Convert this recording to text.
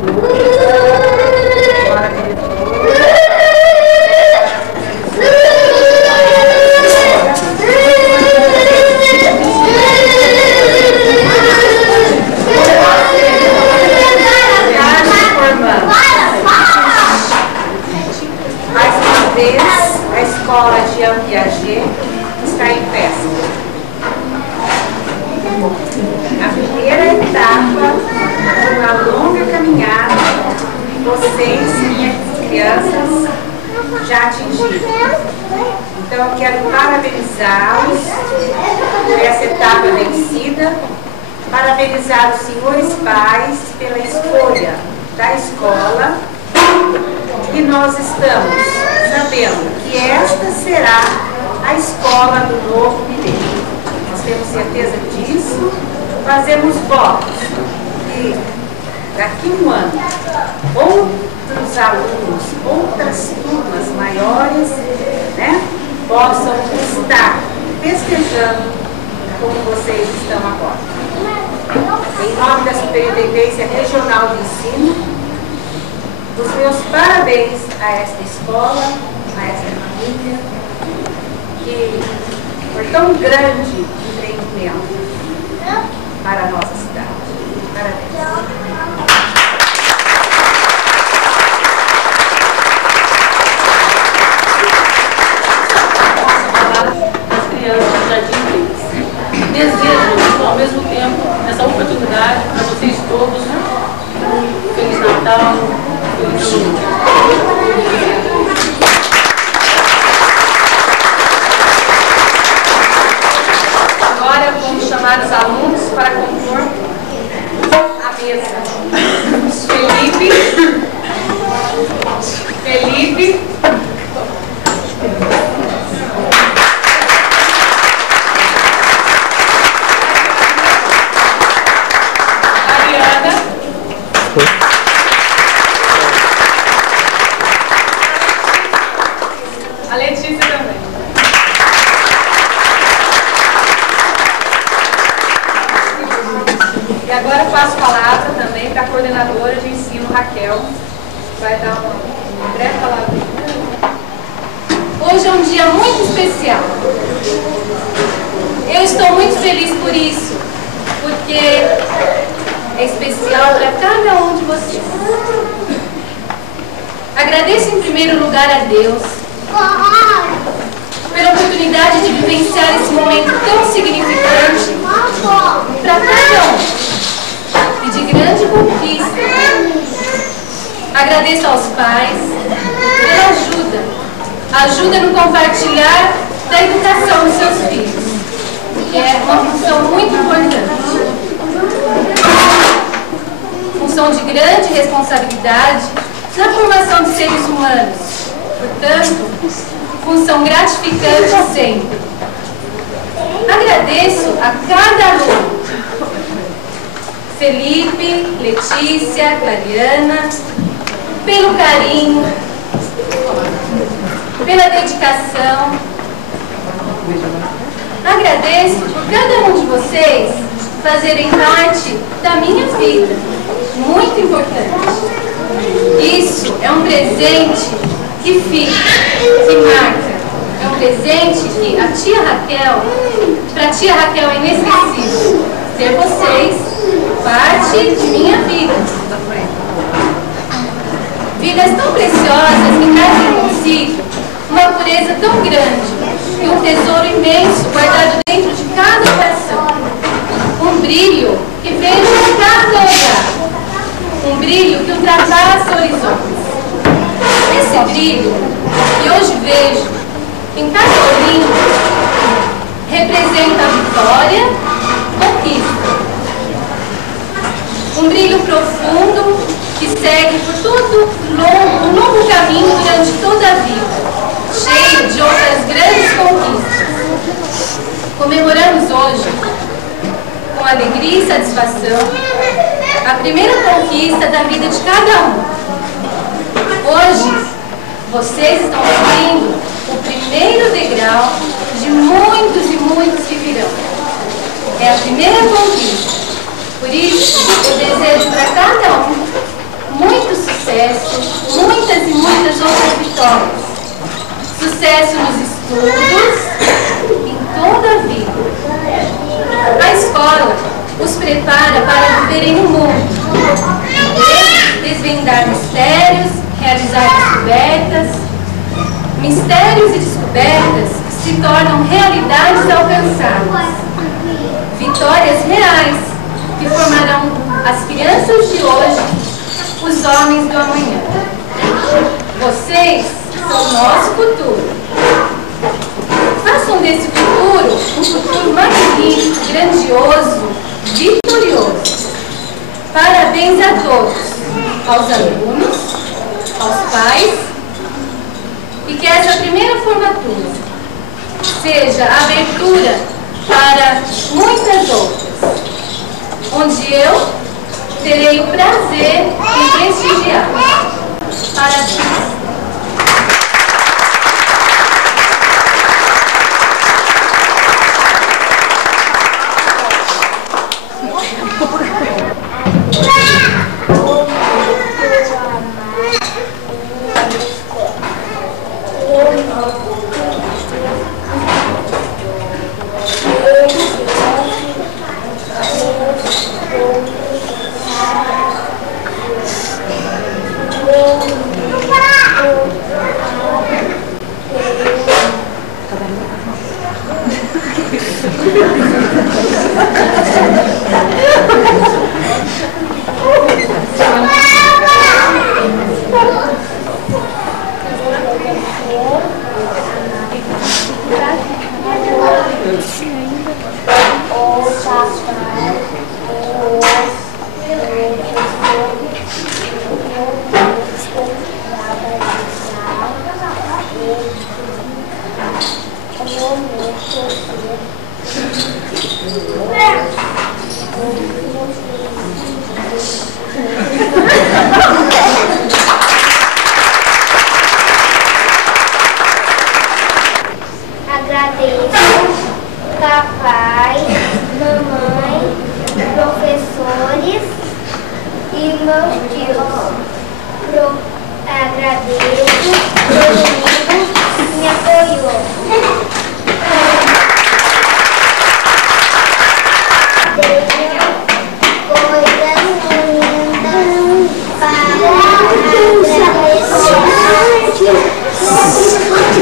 A escola Jean Piaget está em festa. A primeira etapa de uma longa caminhada que vocês, minhas crianças, já atingiram. Então, eu quero parabenizá-los por essa etapa vencida, parabenizar os senhores pais pela escolha da escola, e nós estamos sabendo que esta será a escola do novo milênio. Nós temos certeza disso, fazemos votos que daqui a um ano outros alunos, outras turmas maiores, né, possam estar festejando como vocês estão agora. Em nome da Superintendência Regional de Ensino, os meus parabéns a esta escola, a esta família, que foi tão grande empreendimento para a nossa cidade. Parabéns. As crianças do Jardim 3. Desejo, ao mesmo tempo, essa oportunidade para vocês todos. Feliz Natal. Agora vamos chamar os alunos para compor a mesa. Felipe, Mariana, a Letícia também. E agora eu passo a palavra também para a coordenadora de ensino, Raquel, que vai dar uma breve palavra. Hoje é um dia muito especial. Eu estou muito feliz por isso, porque é especial para cada um de vocês. Agradeço em primeiro lugar a Deus pela oportunidade de vivenciar esse momento tão significante para cada um e de grande conquista. Agradeço aos pais pela ajuda no compartilhar da educação dos seus filhos, que é uma função muito importante. Função de grande responsabilidade na formação de seres humanos, portanto, função gratificante sempre. Agradeço a cada aluno, Felipe, Letícia, Clariana, pelo carinho, pela dedicação. Agradeço por cada um de vocês fazerem parte da minha vida, muito importante. Isso é um presente que fica, que marca. É um presente que a tia Raquel, para a tia Raquel é inesquecível ter vocês parte de minha vida. Vidas tão preciosas que trazem consigo uma pureza tão grande e um tesouro imenso guardado dentro de cada coração. Um brilho que vejo em cada olhar. Um brilho que ultrapassa horizontes. Esse brilho que hoje vejo em cada olhinho representa a vitória, conquista. Um brilho profundo que segue por todo um longo caminho durante toda a vida, cheio de outras grandes conquistas. Comemoramos hoje, com alegria e satisfação, a primeira conquista da vida de cada um. Hoje, vocês estão subindo o primeiro degrau de muitos e muitos que virão. É a primeira conquista. Por isso, eu desejo para cada um sucesso, muitas e muitas outras vitórias. Sucesso nos estudos, em toda a vida. A escola os prepara para viverem no mundo, desvendar mistérios, realizar descobertas, mistérios e descobertas que se tornam realidades alcançadas, vitórias reais que formarão as crianças de hoje, os homens do amanhã. Vocês são o nosso futuro. Façam desse futuro um futuro magnífico, grandioso, vitorioso. Parabéns a todos, aos alunos, aos pais, e que essa primeira formatura seja a abertura para muitas outras, onde eu terei o prazer em prestigiar. Parabéns. Agradeço papai, mamãe, professores e meus tios. Agradeço todo mundo que me apoiou. Coisas lindas para agradecer.